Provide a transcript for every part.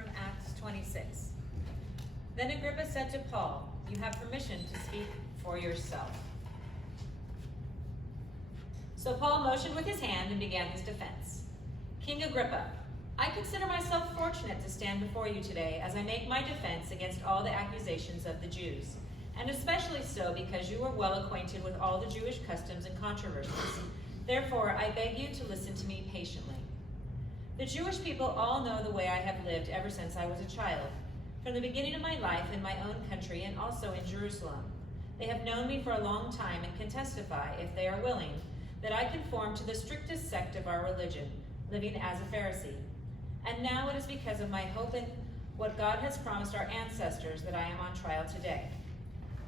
from Acts 26. Then Agrippa said to Paul, "You have permission to speak for yourself." So Paul motioned with his hand and began his defense. "King Agrippa, I consider myself fortunate to stand before you today as I make my defense against all the accusations of the Jews, and especially so because you are well acquainted with all the Jewish customs and controversies. Therefore, I beg you to listen to me patiently. The Jewish people all know the way I have lived ever since I was a child, from the beginning of my life in my own country and also in Jerusalem. They have known me for a long time and can testify, if they are willing, that I conform to the strictest sect of our religion, living as a Pharisee. And now it is because of my hope in what God has promised our ancestors that I am on trial today.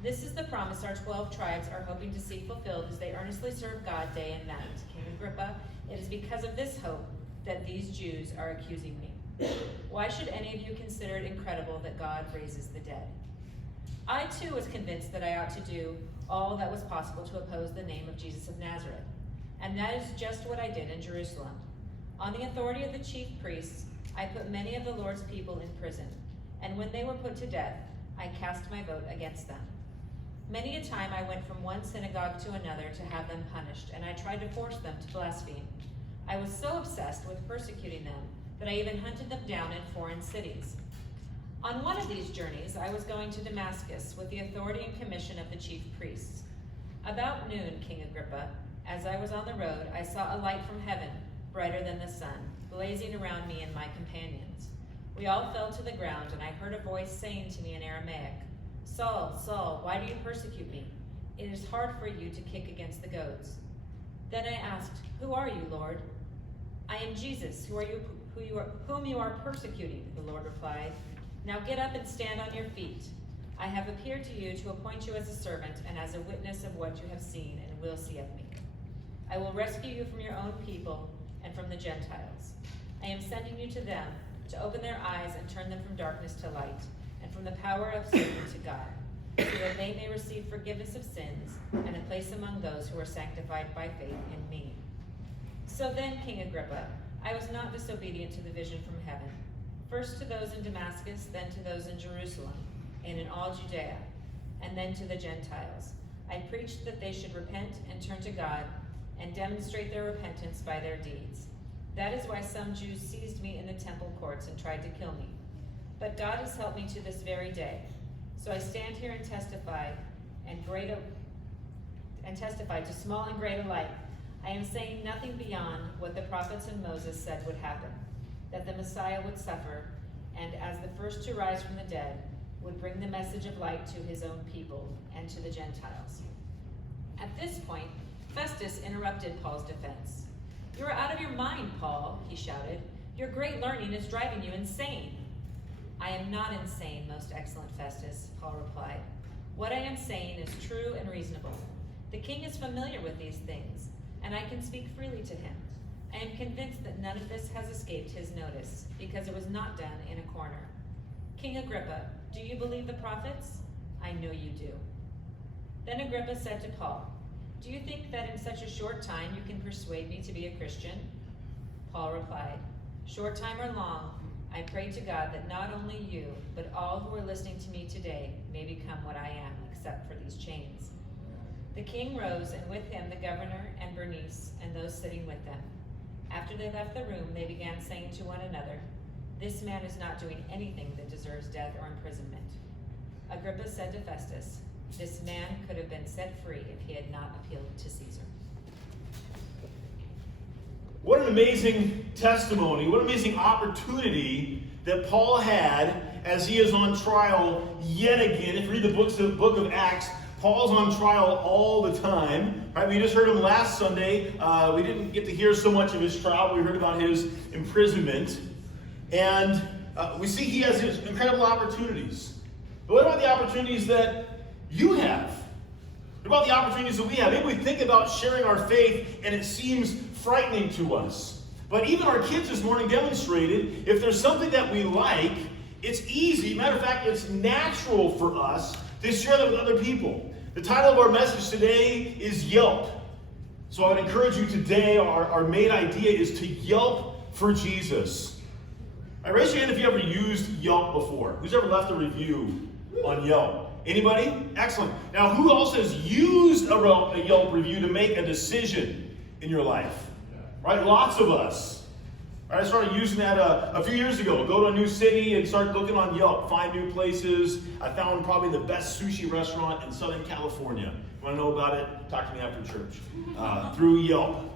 This is the promise our 12 tribes are hoping to see fulfilled as they earnestly serve God day and night. King Agrippa, it is because of this hope that these Jews are accusing me. Why should any of you consider it incredible that God raises the dead? I too was convinced that I ought to do all that was possible to oppose the name of Jesus of Nazareth, and that is just what I did in Jerusalem. On the authority of the chief priests, I put many of the Lord's people in prison, and when they were put to death, I cast my vote against them. Many a time I went from one synagogue to another to have them punished, and I tried to force them to blaspheme. I was so obsessed with persecuting them that I even hunted them down in foreign cities. On one of these journeys, I was going to Damascus with the authority and commission of the chief priests. About noon, King Agrippa, as I was on the road, I saw a light from heaven, brighter than the sun, blazing around me and my companions. We all fell to the ground, and I heard a voice saying to me in Aramaic, "Saul, Saul, why do you persecute me? It is hard for you to kick against the goads." Then I asked, "Who are you, Lord?" "I am Jesus, whom you are persecuting," the Lord replied. "Now get up and stand on your feet. I have appeared to you to appoint you as a servant and as a witness of what you have seen and will see of me. I will rescue you from your own people and from the Gentiles. I am sending you to them to open their eyes and turn them from darkness to light, and from the power of Satan to God, so that they may receive forgiveness of sins and a place among those who are sanctified by faith in me." So then, King Agrippa, I was not disobedient to the vision from heaven. First to those in Damascus, then to those in Jerusalem, and in all Judea, and then to the Gentiles. I preached that they should repent and turn to God, and demonstrate their repentance by their deeds. That is why some Jews seized me in the temple courts and tried to kill me. But God has helped me to this very day. So I stand here and testify to small and great alike. I am saying nothing beyond what the prophets and Moses said would happen, that the Messiah would suffer, and as the first to rise from the dead, would bring the message of light to his own people and to the Gentiles. At this point, Festus interrupted Paul's defense. "You are out of your mind, Paul," he shouted. "Your great learning is driving you insane." "I am not insane, most excellent Festus," Paul replied. "What I am saying is true and reasonable. The king is familiar with these things, and I can speak freely to him. I am convinced that none of this has escaped his notice, because it was not done in a corner. King Agrippa, do you believe the prophets? I know you do." Then Agrippa said to Paul, "Do you think that in such a short time you can persuade me to be a Christian?" Paul replied, "Short time or long, I pray to God that not only you, but all who are listening to me today may become what I am, except for these chains." The king rose, and with him the governor and Bernice and those sitting with them. After they left the room, they began saying to one another, "This man is not doing anything that deserves death or imprisonment." Agrippa said to Festus, "This man could have been set free if he had not appealed to Caesar." What an amazing testimony, what an amazing opportunity that Paul had as he is on trial yet again. If you read the book of Acts, Paul's on trial all the time. Right? We just heard him last Sunday. We didn't get to hear so much of his trial. We heard about his imprisonment. And we see he has his incredible opportunities. But what about the opportunities that you have? What about the opportunities that we have? Maybe we think about sharing our faith and it seems frightening to us. But even our kids this morning demonstrated, if there's something that we like, it's easy. Matter of fact, it's natural for us to share that with other people. The title of our message today is YELP. So I would encourage you today, our main idea is to YELP for Jesus. Raise your hand if you ever used Yelp before. Who's ever left a review on Yelp? Anybody? Excellent. Now, who else has used a Yelp review to make a decision in your life? Right? Lots of us. Right? I started using that a few years ago. Go to a new city and start looking on Yelp. Find new places. I found probably the best sushi restaurant in Southern California. You want to know about it? Talk to me after church. Through Yelp.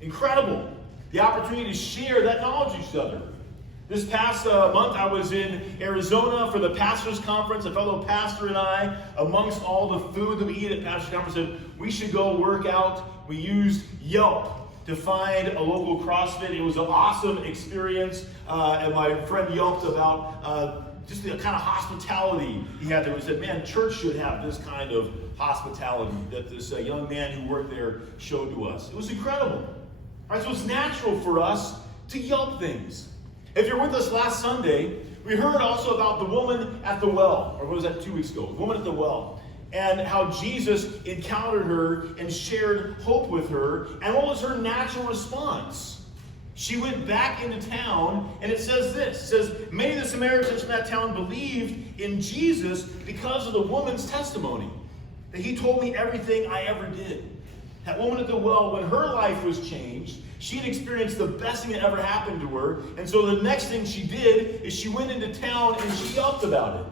Incredible. The opportunity to share that knowledge with each other. This past month, I was in Arizona for the Pastors Conference. A fellow pastor and I, amongst all the food that we eat at Pastors Conference, said we should go work out. We used Yelp to find a local CrossFit. It was an awesome experience. And my friend yelped about just the kind of hospitality he had there. He said, man, church should have this kind of hospitality that this young man who worked there showed to us. It was incredible. All right, so it's natural for us to Yelp things. If you're with us last Sunday, we heard also about the woman at the well, or what was that 2 weeks ago? The woman at the well, and how Jesus encountered her and shared hope with her, and what was her natural response? She went back into town, and it says this. It says, many of the Samaritans from that town believed in Jesus because of the woman's testimony, that he told me everything I ever did. That woman at the well, when her life was changed, she had experienced the best thing that ever happened to her. And so the next thing she did is she went into town and she yelped about it.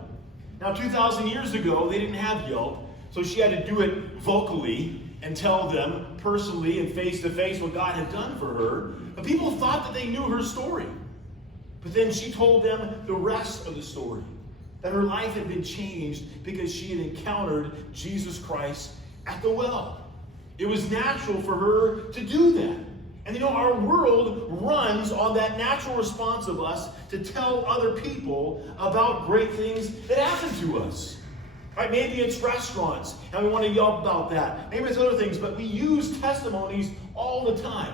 Now, 2,000 years ago, they didn't have Yelp, so she had to do it vocally and tell them personally and face-to-face what God had done for her. But people thought that they knew her story. But then she told them the rest of the story, that her life had been changed because she had encountered Jesus Christ at the well. It was natural for her to do that. And you know, our world runs on that natural response of us to tell other people about great things that happen to us. Right? Maybe it's restaurants, and we want to yelp about that. Maybe it's other things, but we use testimonies all the time.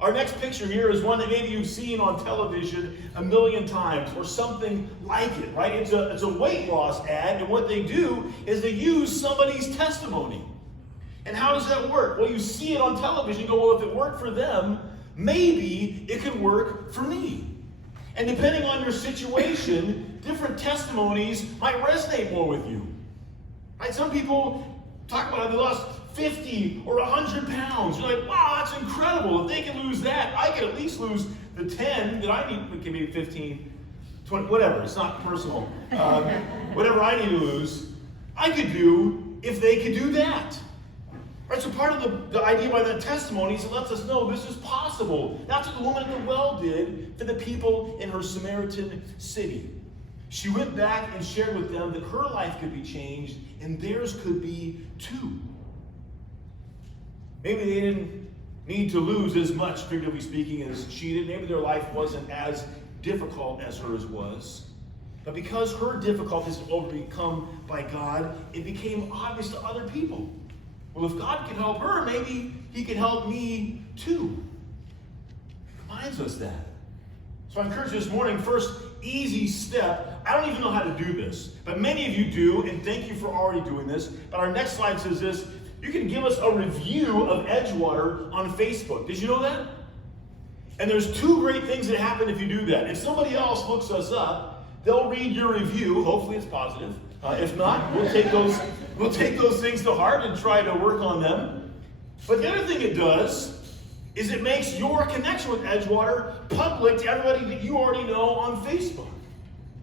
Our next picture here is one that maybe you've seen on television a million times, or something like it, right? It's a weight loss ad, and what they do is they use somebody's testimony. And how does that work? Well, you see it on television, you go, well, if it worked for them, maybe it could work for me. And depending on your situation, different testimonies might resonate more with you. Right? Some people talk about how they lost 50 or 100 pounds. You're like, wow, that's incredible. If they can lose that, I could at least lose the 10 that I need, maybe 15, 20, whatever. It's not personal. Whatever I need to lose, I could do if they could do that. Right, so part of the idea by that testimony is it lets us know this is possible. That's what the woman at the well did for the people in her Samaritan city. She went back and shared with them that her life could be changed and theirs could be too. Maybe they didn't need to lose as much, figuratively speaking, as she did. Maybe their life wasn't as difficult as hers was. But because her difficulties were overcome by God, it became obvious to other people. Well, if God can help her, maybe he can help me too. It reminds us that. So I encourage you this morning, first easy step. I don't even know how to do this, but many of you do, and thank you for already doing this. But our next slide says this. You can give us a review of Edgewater on Facebook. Did you know that? And there's two great things that happen if you do that. If somebody else looks us up, they'll read your review. Hopefully it's positive. If not, we'll take those things to heart and try to work on them. But the other thing it does is it makes your connection with Edgewater public to everybody that you already know on Facebook.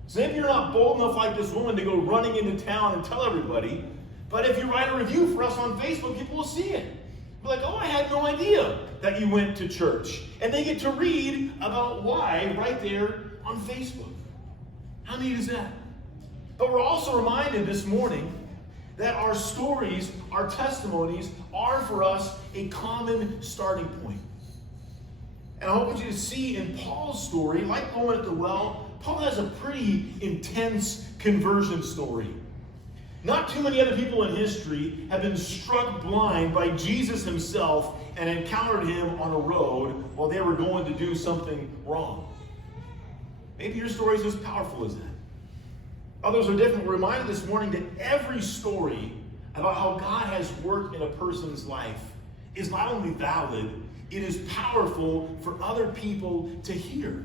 So maybe you're not bold enough like this woman to go running into town and tell everybody, but if you write a review for us on Facebook, people will see it. Be like, oh, I had no idea that you went to church. And they get to read about why right there on Facebook. How neat is that? But we're also reminded this morning that our stories, our testimonies, are for us a common starting point. And I want you to see in Paul's story, like the woman at the well, Paul has a pretty intense conversion story. Not too many other people in history have been struck blind by Jesus himself and encountered him on a road while they were going to do something wrong. Maybe your story is as powerful as that. Others are different. We're reminded this morning that every story about how God has worked in a person's life is not only valid, it is powerful for other people to hear.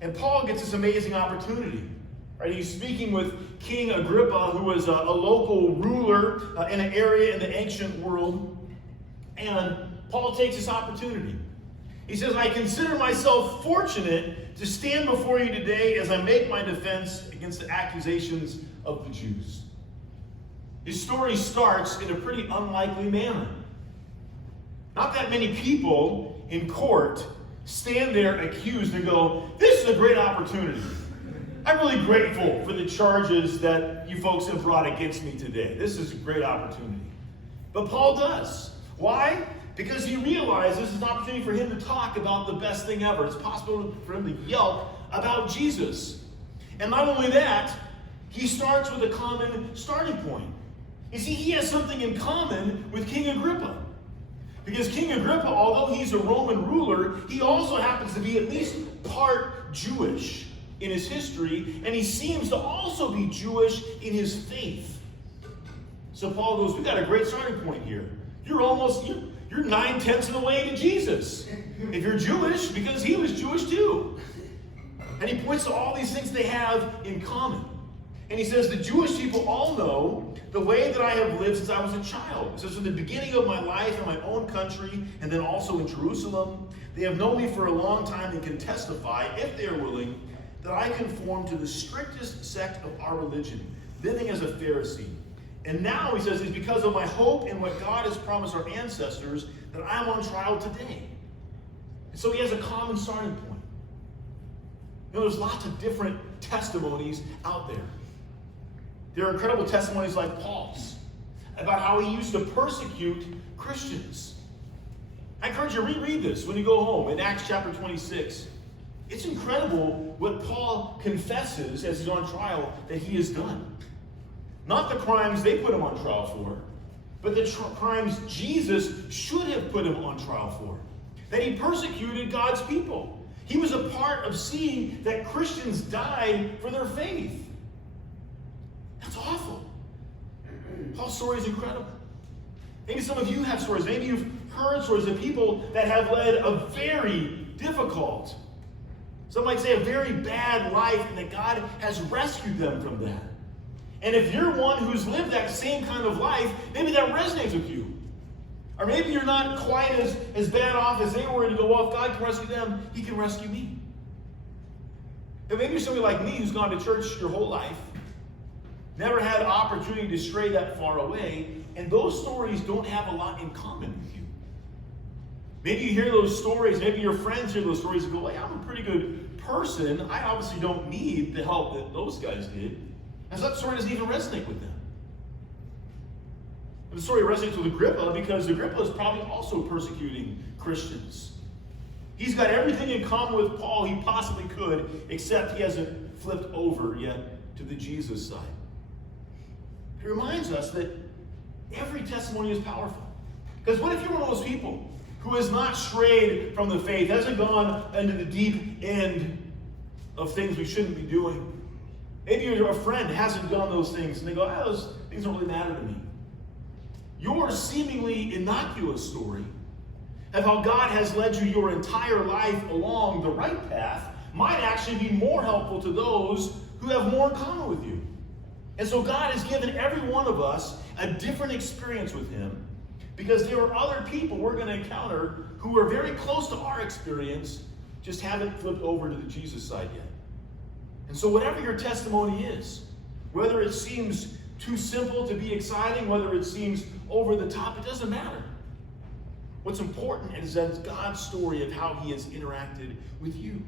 And Paul gets this amazing opportunity. Right? He's speaking with King Agrippa, who was a local ruler in an area in the ancient world. And Paul takes this opportunity. He says, I consider myself fortunate to stand before you today as I make my defense against the accusations of the Jews. His story starts in a pretty unlikely manner. Not that many people in court stand there accused and go, this is a great opportunity. I'm really grateful for the charges that you folks have brought against me today. This is a great opportunity. But Paul does. Why? Because he realizes this is an opportunity for him to talk about the best thing ever. It's possible for him to yelp about Jesus. And not only that, he starts with a common starting point. You see, he has something in common with King Agrippa. Because King Agrippa, although he's a Roman ruler, he also happens to be at least part Jewish in his history, and he seems to also be Jewish in his faith. So Paul goes, we got a great starting point here. You're 9/10 of the way to Jesus. If you're Jewish, because he was Jewish too. And he points to all these things they have in common. And he says, the Jewish people all know the way that I have lived since I was a child. He says, from the beginning of my life in my own country, and then also in Jerusalem, they have known me for a long time and can testify, if they are willing, that I conform to the strictest sect of our religion, living as a Pharisee. And now, he says, it's because of my hope in what God has promised our ancestors that I am on trial today. And so he has a common starting point. You know, there's lots of different testimonies out there. There are incredible testimonies like Paul's about how he used to persecute Christians. I encourage you to reread this when you go home in Acts chapter 26. It's incredible what Paul confesses as he's on trial that he has done. Not the crimes they put him on trial for, but the crimes Jesus should have put him on trial for. That he persecuted God's people. He was a part of seeing that Christians died for their faith. That's awful. Paul's story is incredible. Maybe some of you have stories. Maybe you've heard stories of people that have led a very difficult, some might say a very bad life, and that God has rescued them from that. And if you're one who's lived that same kind of life, maybe that resonates with you. Or maybe you're not quite as bad off as they were, and you go, well, if God can rescue them, he can rescue me. And maybe you're somebody like me who's gone to church your whole life, never had an opportunity to stray that far away, and those stories don't have a lot in common with you. Maybe you hear those stories, maybe your friends hear those stories and go, hey, I'm a pretty good person. I obviously don't need the help that those guys did. And so that story doesn't even resonate with them. And the story resonates with Agrippa because Agrippa is probably also persecuting Christians. He's got everything in common with Paul he possibly could, except he hasn't flipped over yet to the Jesus side. It reminds us that every testimony is powerful. Because what if you're one of those people who has not strayed from the faith, hasn't gone into the deep end of things we shouldn't be doing? Maybe you're a friend who hasn't done those things, and they go, those things don't really matter to me. Your seemingly innocuous story of how God has led you your entire life along the right path might actually be more helpful to those who have more in common with you. And so God has given every one of us a different experience with him, because there are other people we're going to encounter who are very close to our experience, just haven't flipped over to the Jesus side yet. And so whatever your testimony is, whether it seems too simple to be exciting, whether it seems over the top, it doesn't matter. What's important is that it's God's story of how he has interacted with you.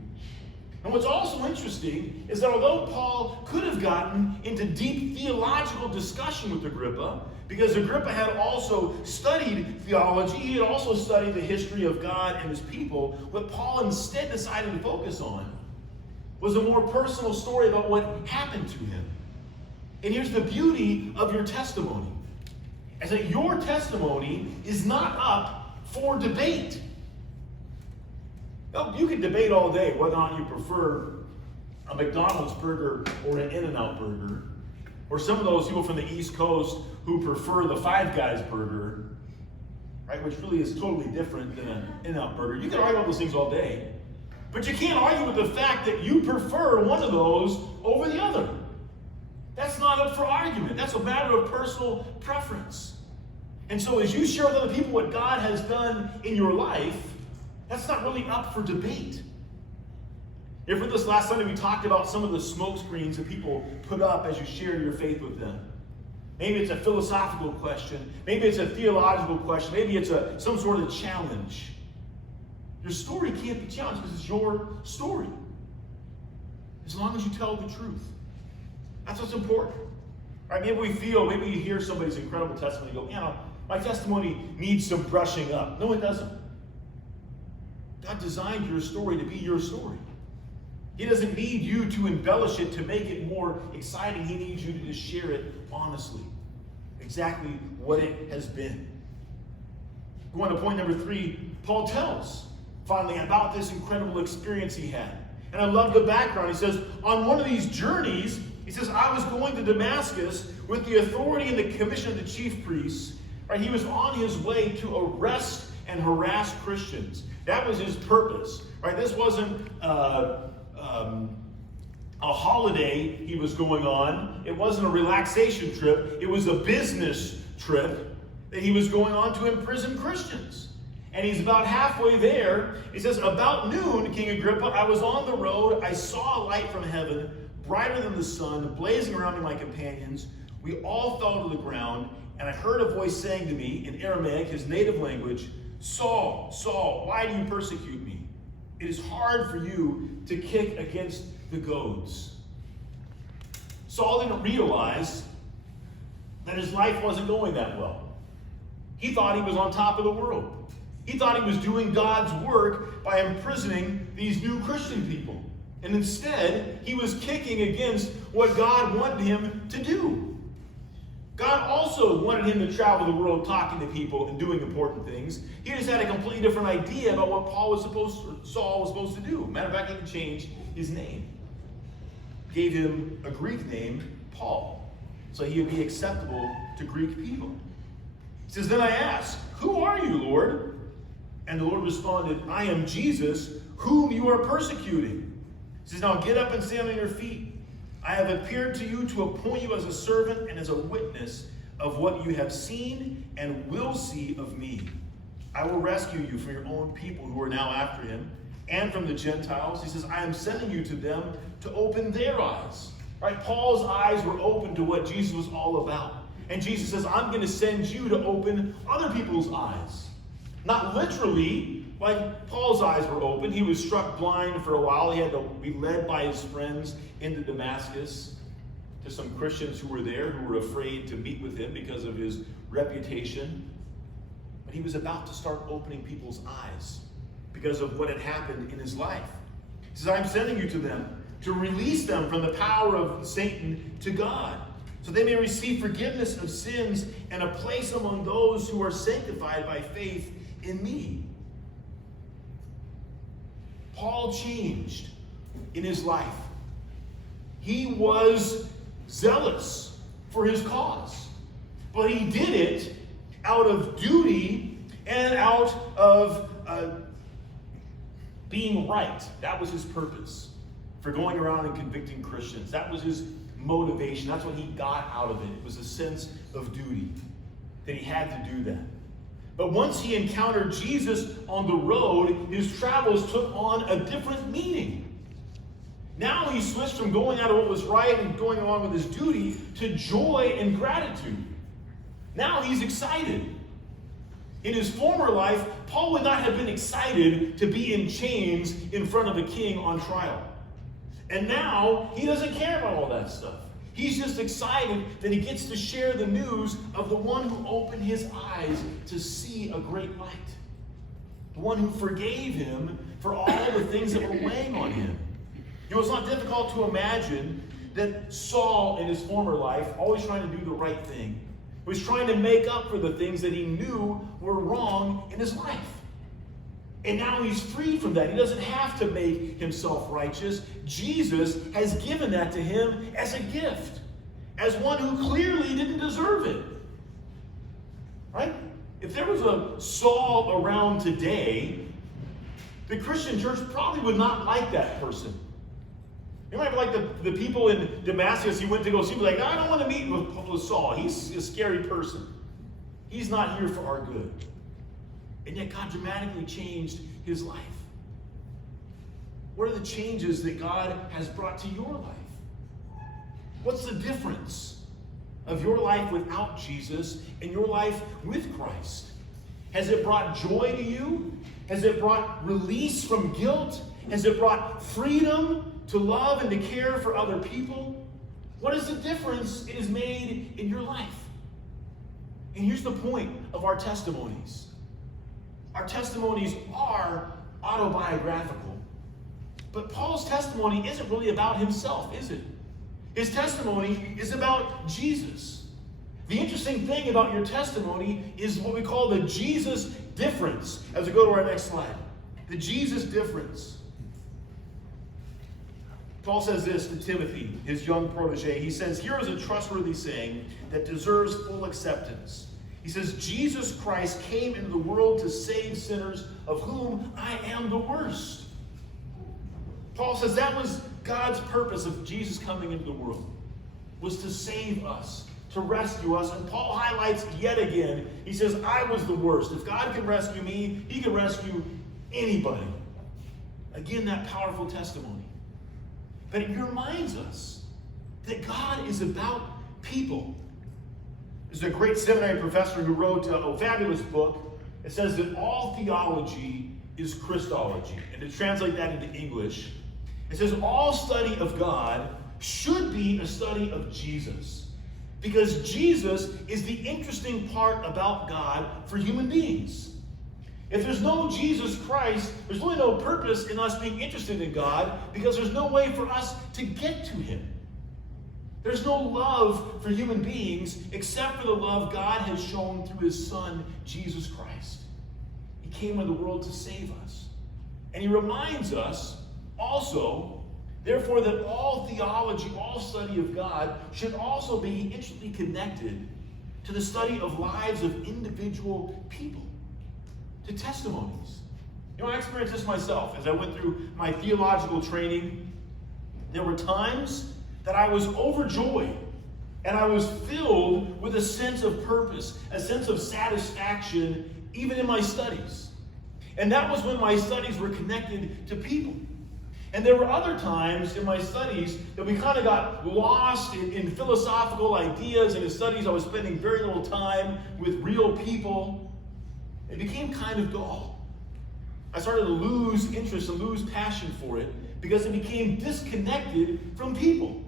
And what's also interesting is that although Paul could have gotten into deep theological discussion with Agrippa, because Agrippa had also studied theology, he had also studied the history of God and his people, what Paul instead decided to focus on was a more personal story about what happened to him. And here's the beauty of your testimony, is that your testimony is not up for debate. Now, you can debate all day whether or not you prefer a McDonald's burger or an In-N-Out burger, or some of those people from the East Coast who prefer the Five Guys burger, right, which really is totally different than an In-N-Out burger. You can argue about those things all day. But you can't argue with the fact that you prefer one of those over the other. That's not up for argument. That's a matter of personal preference. And so as you share with other people what God has done in your life, that's not really up for debate. If with us last Sunday, we talked about some of the smoke screens that people put up as you share your faith with them. Maybe it's a philosophical question. Maybe it's a theological question. Maybe it's some sort of challenge. Your story can't be challenged because it's your story. As long as you tell the truth. That's what's important. Right? Maybe you hear somebody's incredible testimony and go, my testimony needs some brushing up. No, it doesn't. God designed your story to be your story. He doesn't need you to embellish it to make it more exciting. He needs you to just share it honestly. Exactly what it has been. Going to point number 3, Paul tells finally about this incredible experience he had. And I love the background. He says, on one of these journeys, he says, I was going to Damascus with the authority and the commission of the chief priests. Right? He was on his way to arrest and harass Christians. That was his purpose. Right? This wasn't a holiday he was going on. It wasn't a relaxation trip. It was a business trip that he was going on to imprison Christians. And he's about halfway there. He says, about noon, King Agrippa, I was on the road. I saw a light from heaven, brighter than the sun, blazing around me, my companions. We all fell to the ground, and I heard a voice saying to me in Aramaic, his native language, Saul, Saul, why do you persecute me? It is hard for you to kick against the goads. Saul didn't realize that his life wasn't going that well. He thought he was on top of the world. He thought he was doing God's work by imprisoning these new Christian people. And instead, he was kicking against what God wanted him to do. God also wanted him to travel the world talking to people and doing important things. He just had a completely different idea about what Saul was supposed to do. Matter of fact, he even changed his name. Gave him a Greek name, Paul, so he would be acceptable to Greek people. He says, then I asked, who are you, Lord? And the Lord responded, I am Jesus, whom you are persecuting. He says, now get up and stand on your feet. I have appeared to you to appoint you as a servant and as a witness of what you have seen and will see of me. I will rescue you from your own people who are now after him and from the Gentiles. He says, I am sending you to them to open their eyes. Right? Paul's eyes were open to what Jesus was all about. And Jesus says, I'm going to send you to open other people's eyes. Not literally, like Paul's eyes were open. He was struck blind for a while. He had to be led by his friends into Damascus to some Christians who were there who were afraid to meet with him because of his reputation. But he was about to start opening people's eyes because of what had happened in his life. He says, I'm sending you to them to release them from the power of Satan to God, so they may receive forgiveness of sins and a place among those who are sanctified by faith in me. Paul changed in his life. He was zealous for his cause, but he did it out of duty and out of being right. That was his purpose for going around and convicting Christians. That was his motivation. That's what he got out of it. It was a sense of duty that he had to do that. But once he encountered Jesus on the road, his travels took on a different meaning. Now he switched from going out of what was right and going along with his duty to joy and gratitude. Now he's excited. In his former life, Paul would not have been excited to be in chains in front of a king on trial. And now he doesn't care about all that stuff. He's just excited that he gets to share the news of the one who opened his eyes to see a great light. The one who forgave him for all the things that were weighing on him. You know, it's not difficult to imagine that Saul in his former life, always trying to do the right thing, was trying to make up for the things that he knew were wrong in his life. And now he's free from that. He doesn't have to make himself righteous. Jesus has given that to him as a gift, as one who clearly didn't deserve it. Right? If there was a Saul around today, the Christian church probably would not like that person. You might be like the people in Damascus he went to go see, like, I don't want to meet with Saul. He's a scary person. He's not here for our good. And yet God dramatically changed his life. What are the changes that God has brought to your life? What's the difference of your life without Jesus and your life with Christ? Has it brought joy to you? Has it brought release from guilt? Has it brought freedom to love and to care for other people? What is the difference it has made in your life? And here's the point of our testimonies. Our testimonies are autobiographical. But Paul's testimony isn't really about himself, is it? His testimony is about Jesus. The interesting thing about your testimony is what we call the Jesus difference. As we go to our next slide. The Jesus difference. Paul says this to Timothy, his young protege. He says, here is a trustworthy saying that deserves full acceptance. He says, Jesus Christ came into the world to save sinners, of whom I am the worst. Paul says that was God's purpose of Jesus coming into the world, was to save us, to rescue us. And Paul highlights yet again, he says, I was the worst. If God can rescue me, he can rescue anybody. Again, that powerful testimony. But it reminds us that God is about people. There's a great seminary professor who wrote a fabulous book. It says that all theology is Christology. And to translate that into English, it says all study of God should be a study of Jesus. Because Jesus is the interesting part about God for human beings. If there's no Jesus Christ, there's really no purpose in us being interested in God, because there's no way for us to get to him. There's no love for human beings except for the love God has shown through his Son, Jesus Christ. He came into the world to save us. And he reminds us also, therefore, that all theology, all study of God should also be intimately connected to the study of lives of individual people, to testimonies. You know, I experienced this myself as I went through my theological training. There were times that I was overjoyed and I was filled with a sense of purpose, a sense of satisfaction, even in my studies. And that was when my studies were connected to people. And there were other times in my studies that we kind of got lost in philosophical ideas, and in studies I was spending very little time with real people. It became kind of dull. I started to lose interest and lose passion for it because it became disconnected from people.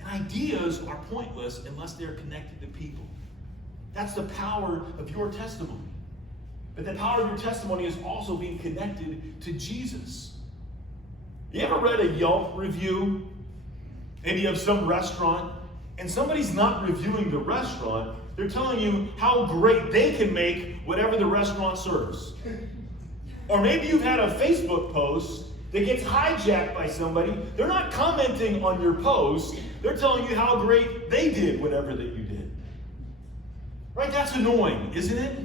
And ideas are pointless unless they're connected to people. That's the power of your testimony. But the power of your testimony is also being connected to Jesus. You ever read a Yelp review, maybe of some restaurant, and somebody's not reviewing the restaurant, they're telling you how great they can make whatever the restaurant serves. Or maybe you've had a Facebook post that gets hijacked by somebody. They're not commenting on your post. They're telling you how great they did whatever that you did. Right? That's annoying, isn't it?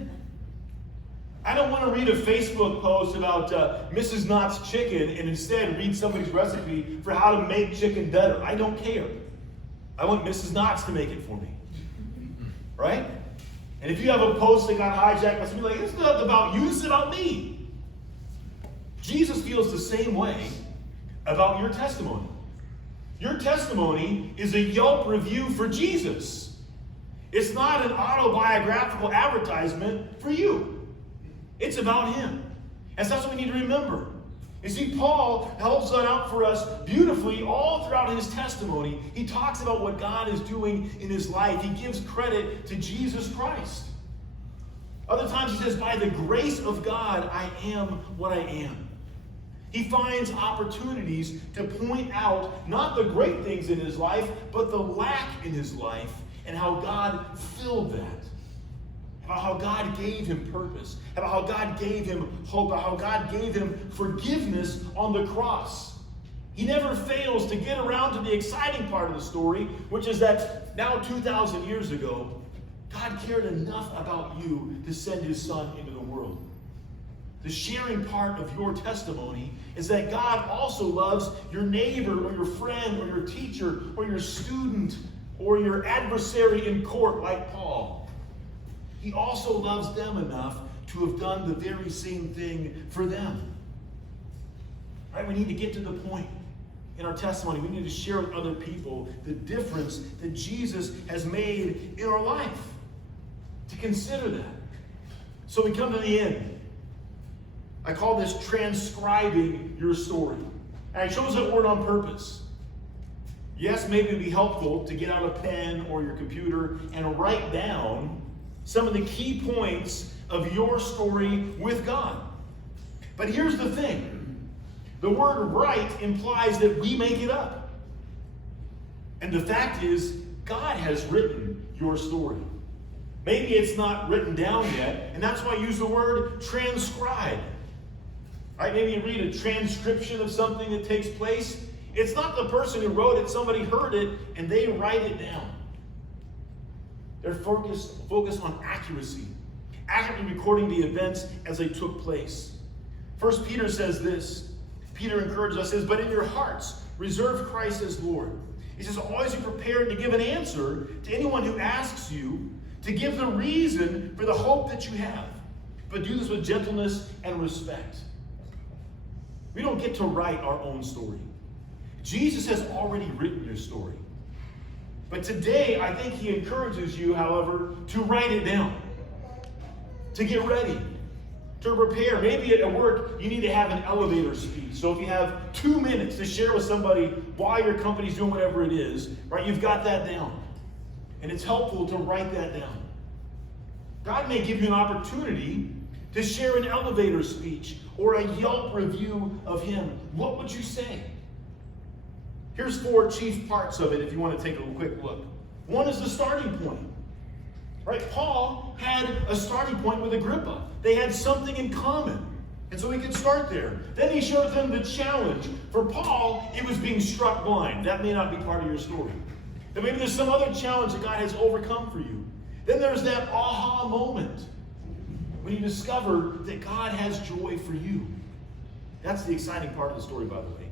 I don't want to read a Facebook post about Mrs. Knott's chicken and instead read somebody's recipe for how to make chicken better. I don't care. I want Mrs. Knott's to make it for me. Right? And if you have a post that got hijacked by somebody, like, it's not about you, it's about me. Jesus feels the same way about your testimony. Your testimony is a Yelp review for Jesus. It's not an autobiographical advertisement for you. It's about him. And so that's what we need to remember. You see, Paul holds that out for us beautifully all throughout his testimony. He talks about what God is doing in his life. He gives credit to Jesus Christ. Other times he says, by the grace of God, I am what I am. He finds opportunities to point out not the great things in his life, but the lack in his life and how God filled that. About how God gave him purpose, about how God gave him hope, about how God gave him forgiveness on the cross. He never fails to get around to the exciting part of the story, which is that now 2,000 years ago, God cared enough about you to send his Son into the world. The sharing part of your testimony is that God also loves your neighbor or your friend or your teacher or your student or your adversary in court like Paul. He also loves them enough to have done the very same thing for them. Right? We need to get to the point in our testimony. We need to share with other people the difference that Jesus has made in our life. To consider that. So we come to the end. I call this transcribing your story. And I chose that word on purpose. Yes, maybe it would be helpful to get out a pen or your computer and write down some of the key points of your story with God. But here's the thing. The word write implies that we make it up. And the fact is, God has written your story. Maybe it's not written down yet, and that's why I use the word transcribe. Right? Maybe you read a transcription of something that takes place. It's not the person who wrote it, somebody heard it, and they write it down. They're focused on accuracy, accurately recording the events as they took place. 1 Peter says this. Peter encourages us, says, but in your hearts, reserve Christ as Lord. He says, always be prepared to give an answer to anyone who asks you, to give the reason for the hope that you have. But do this with gentleness and respect. We don't get to write our own story. Jesus has already written your story. But today, I think he encourages you, however, to write it down. To get ready. To prepare. Maybe at work, you need to have an elevator speech. So if you have 2 minutes to share with somebody why your company's doing whatever it is, right, you've got that down. And it's helpful to write that down. God may give you an opportunity to share an elevator speech or a Yelp review of him. What would you say? Here's 4 chief parts of it if you want to take a quick look. One is the starting point. Right? Paul had a starting point with Agrippa. They had something in common. And so he could start there. Then he shows them the challenge. For Paul, it was being struck blind. That may not be part of your story. But maybe there's some other challenge that God has overcome for you. Then there's that aha moment when you discover that God has joy for you. That's the exciting part of the story, by the way.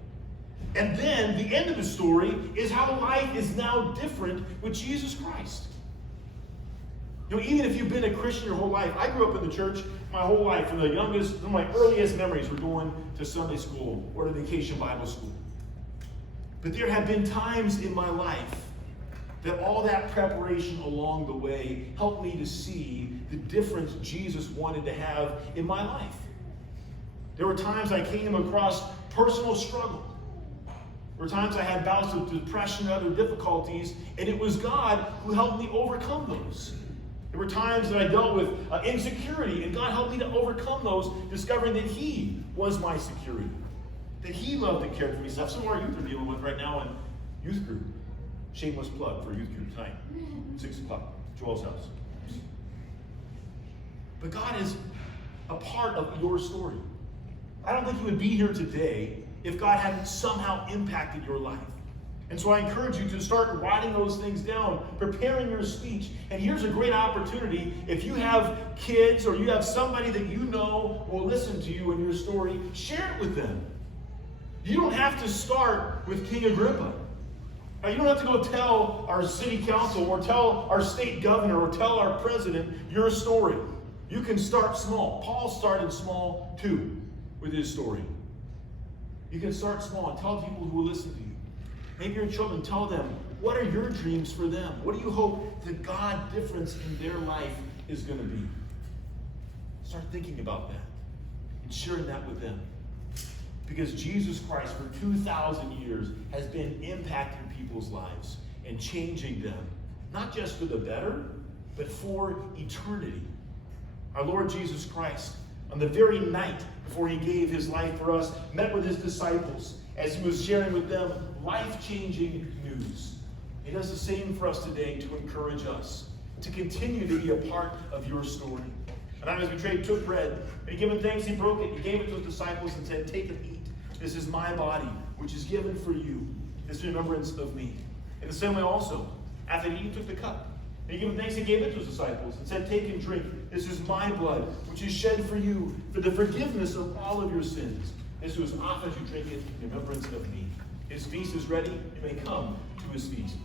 And then the end of the story is how life is now different with Jesus Christ. You know, even if you've been a Christian your whole life, I grew up in the church my whole life. From my earliest memories were going to Sunday school or to vacation Bible school. But there have been times in my life that all that preparation along the way helped me to see the difference Jesus wanted to have in my life. There were times I came across personal struggle. There were times I had bouts of depression and other difficulties, and it was God who helped me overcome those. There were times that I dealt with insecurity, and God helped me to overcome those, discovering that He was my security, that He loved and cared for me. Stuff some of our youth are dealing with right now in youth group. Shameless plug for youth group tonight, 6 o'clock, Joel's house. But God is a part of your story. I don't think you would be here today if God hadn't somehow impacted your life. And so I encourage you to start writing those things down, preparing your speech. And here's a great opportunity. If you have kids or you have somebody that you know will listen to you and your story, share it with them. You don't have to start with King Agrippa. You don't have to go tell our city council or tell our state governor or tell our president your story. You can start small. Paul started small too with his story. You can start small and tell people who will listen to you. Maybe your children, tell them, what are your dreams for them? What do you hope the God difference in their life is going to be? Start thinking about that and sharing that with them. Because Jesus Christ, for 2,000 years, has been impacting people's lives and changing them, not just for the better, but for eternity. Our Lord Jesus Christ, on the very night before he gave his life for us, met with his disciples as he was sharing with them life-changing news. He does the same for us today to encourage us to continue to be a part of your story. And as we took bread, and he given thanks, he broke it, he gave it to his disciples and said, take and eat. This is my body, which is given for you. This is remembrance of me. In the same way also, after he took the cup, And he gave thanks and gave it to his disciples and said, "Take and drink. This is my blood, which is shed for you for the forgiveness of all of your sins. This was often as you drink it in remembrance of me." His feast is ready. You may come to his feast.